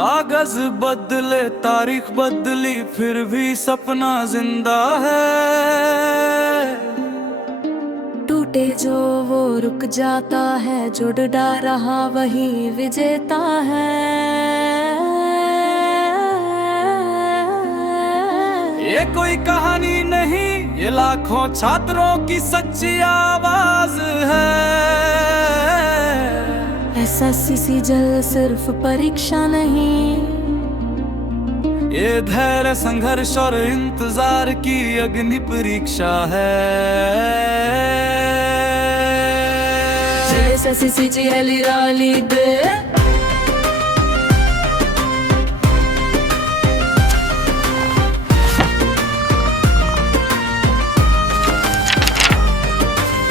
कागज बदले तारीख बदली फिर भी सपना जिंदा है। टूटे जो वो रुक जाता है, जो डरा रहा वही विजेता है। ये कोई कहानी नहीं, ये लाखों छात्रों की सच्ची आवाज है। एसएससी सीजल सिर्फ परीक्षा नहीं, ये धैर्य संघर्ष और इंतजार की अग्नि परीक्षा है। एसएससी सीजीएल राली दे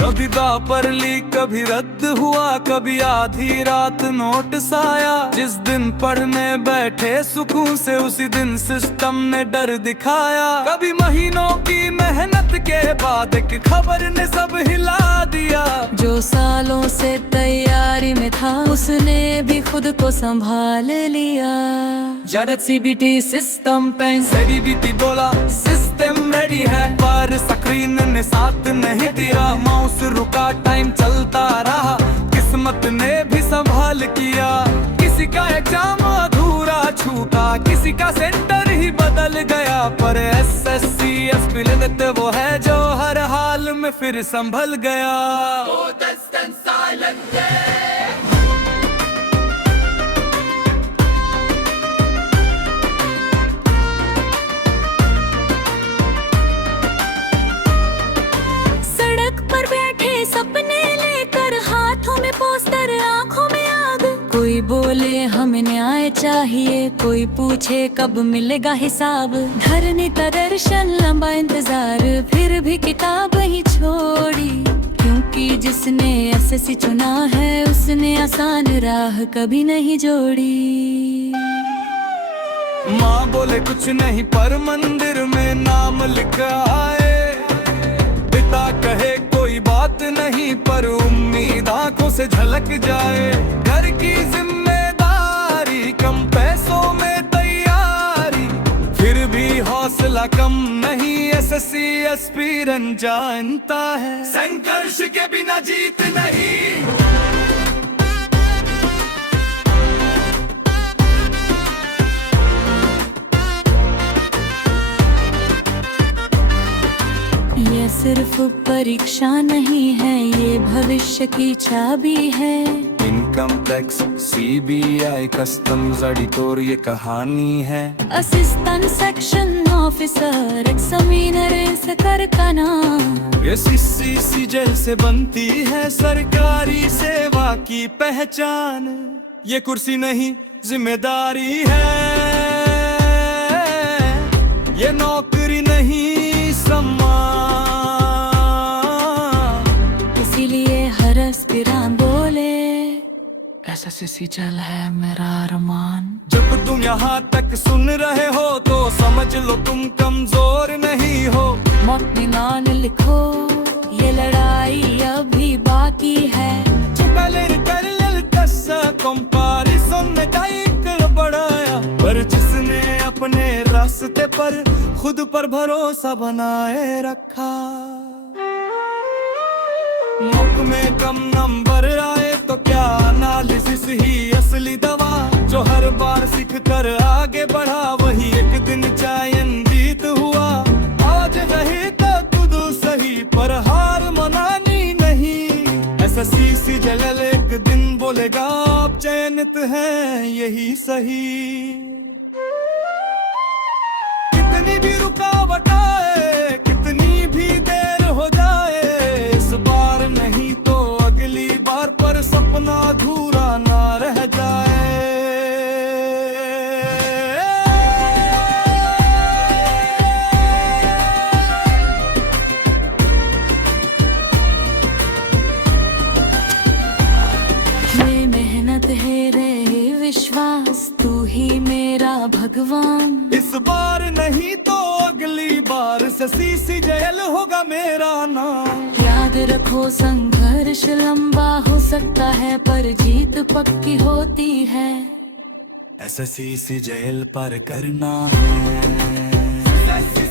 कभी दापर ली, कभी रद्द हुआ, कभी आधी रात नोटिस आया। जिस दिन पढ़ने बैठे सुकून से उसी दिन सिस्टम ने डर दिखाया। कभी महीनों की मेहनत के बाद एक खबर ने सब हिला दिया। जो सालों से तैयारी में था उसने भी खुद को संभाल लिया। जब सीबीटी सिस्टम पे सीबीटी बोला सिस्टम रेडी है, पर स्क्रीन ने साथ नहीं दिया। माउस रुका, टाइम चलता रहा, किस्मत ने भी संभाल किया। किसी का एग्जाम अधूरा छूटा, किसी का सेंटर ही बदल गया। पर एसएससी एस्पिरेंट वो है जो हर हाल में फिर संभल गया। सपने लेकर हाथों में पोस्टर, आंखों में आग। कोई बोले हमें न्याय चाहिए, कोई पूछे कब मिलेगा हिसाब। धरनी प्रदर्शन लंबा इंतजार, फिर भी किताब ही छोड़ी। क्योंकि जिसने एसएससी चुना है उसने आसान राह कभी नहीं जोड़ी। माँ बोले कुछ नहीं पर मंदिर में नाम लिखा आए। पिता कहे कोई बात नहीं पर उम्मीद आंखों से झलक जाए। घर की जिम्मेदारी, कम पैसों में तैयारी, फिर भी हौसला कम नहीं। एसएससी एस्पिरेंट जानता है संघर्ष के बिना जीत नहीं। ये सिर्फ परीक्षा नहीं है, ये भविष्य की चाबी है। Income tax, CBI, customs, auditor ये कहानी है। Assistant section officer, examiner inspector का नाम। ये सीसी जेल से बनती है सरकारी सेवा की पहचान। ये कुर्सी नहीं जिम्मेदारी है, ये नौकरी नहीं सम्मान। इसीलिए हर एस्पिरेंट बोले एसएससी सीजल है मेरा अरमान। जब तुम यहाँ तक सुन रहे हो तो समझ लो तुम कमजोर नहीं हो। अपनी नाम लिखो, ये लड़ाई अभी बाकी है। बढ़ाया पर जिसने अपने रास्ते पर खुद पर भरोसा बनाए रखा। मुख में कम नंबर आए तो क्या, एनालिसिस ही असली दवा। जो हर बार सीख कर आगे बढ़ा वही एक दिन चयन जीत हुआ। आज रही तो खुद सही पर हार मनानी नहीं। एसएससी सीजल एक दिन बोलेगा आप चयनित हैं यही सही। कितनी भी रुकावट आए, कितनी भी देर हो जाए, इस बार नहीं तो अगली बार पर सपना अधूरा ना रह जाए। ये मेहनत है रे विश्वास, तू ही मेरा भगवान। इस बार नहीं तो अगली बार एसएससी सीजल होगा मेरा नाम। याद रखो संघर्ष लंबा हो सकता है पर जीत पक्की होती है। SSC जेल पर करना है।